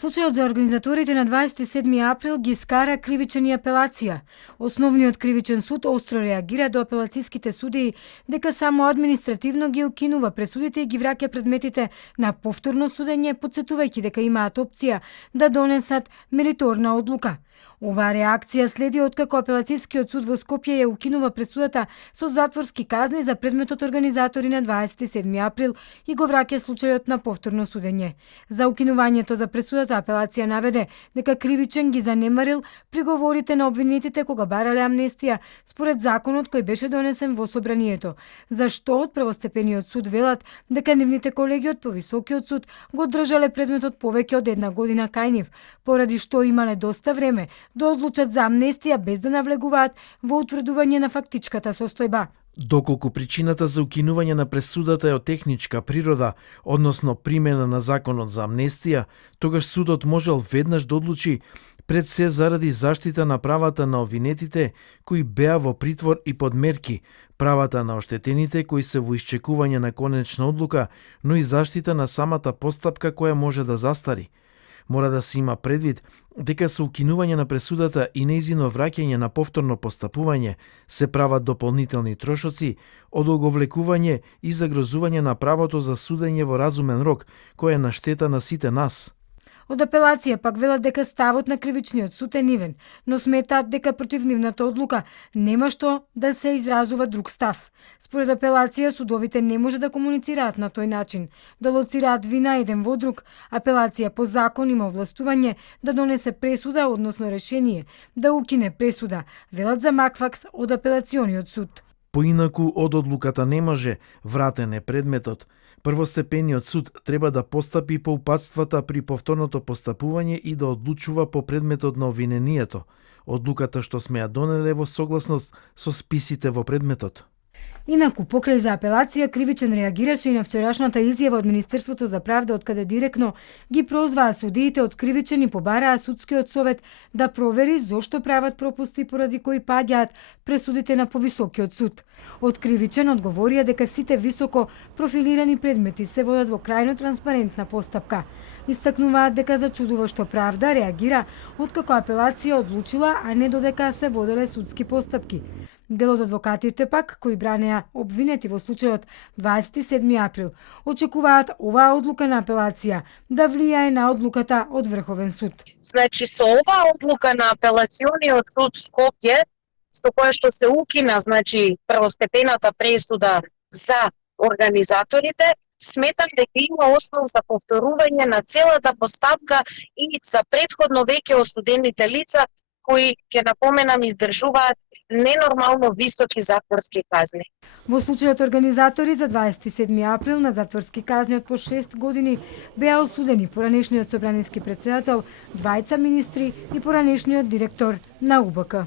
Случајот за организаторите на 27 април ги скара кривичен и апелација. Основниот кривичен суд остро реагира до апелацијските судии дека само административно ги укинува пресудите и ги враќа предметите на повторно судење, потсетувајќи дека имаат опција да донесат мериторна одлука. Оваа реакција следи откако апелацијскиот суд во Скопје ја укинува пресудата со затворски казни за предметот организатори на 27 април и го враќа случајот на повторно судење. За укинувањето за пресудата апелација наведе дека кривичен ги занемарил приговорите на обвинетите кога барале амнестија според законот кој беше донесен во собранието. Зашто од првостепениот суд велат дека нивните колеги од повисокиот суд го држале предметот повеќе од една година кај нив, поради што имале доста време да одлучат за амнестија без да навлегуваат во утврдување на фактичката состојба. Доколку причината за укинување на пресудата е од техничка природа, односно примена на законот за амнестија, тогаш судот можел веднаш да одлучи пред се заради заштита на правата на обвинетите кои беа во притвор и под мерки, правата на оштетените кои се во исчекување на конечна одлука, но и заштита на самата постапка која може да застари. Мора да се има предвид дека со укинување на пресудата и нејзино враќање на повторно постапување се прават дополнителни трошоци, одолговлекување и загрозување на правото за судење во разумен рок, кој е на штета на сите нас. Од апелација пак велат дека ставот на кривичниот суд е нивен, но сметаат дека против нивната одлука нема што да се изразува друг став. Според апелација, судовите не може да комуницираат на тој начин, да лоцираат вина еден во друг. Апелација по закон има овластување да донесе пресуда, односно решение, да укине пресуда, велат за Макфакс од апелациониот суд. Поинаку од одлуката не може, вратен е предметот. Првостепениот суд треба да постапи по упатствата при повторното постапување и да одлучува по предметот на обвинението. Одлуката што сме ја донеле во согласност со списите во предметот. Инаку, покрај за апелација, кривичен реагираше и на вчерашната изјава од Министерството за правда, откаде директно ги прозваа судиите од кривичен и побараа судскиот совет да провери зошто прават пропусти поради кои паѓаат пресудите на повисокиот суд. Од кривичен одговорија дека сите високо профилирани предмети се водат во крајно транспарентна постапка. Истакнуваат дека зачудува што правда реагира откако апелација одлучила, а не додека се воделе судски постапки. Дел од адвокатите пак, кои бранеа обвинети во случајот 27 април, очекуваат оваа одлука на апелација да влијае на одлуката од Врховен суд. Значи, со оваа одлука на апелациониот суд Скопје, со која што се укина, значи, првостепената пресуда за организаторите, сметам дека има основ за повторување на целата постапка и за претходно веќе осудените лица кои, ќе напоменам, издржуваат ненормално високи затворски казни. Во случајот организатори за 27 април на затворски казни од по 6 години беа осудени поранешниот собраниски претседател, двајца министри и поранешниот директор на УБК.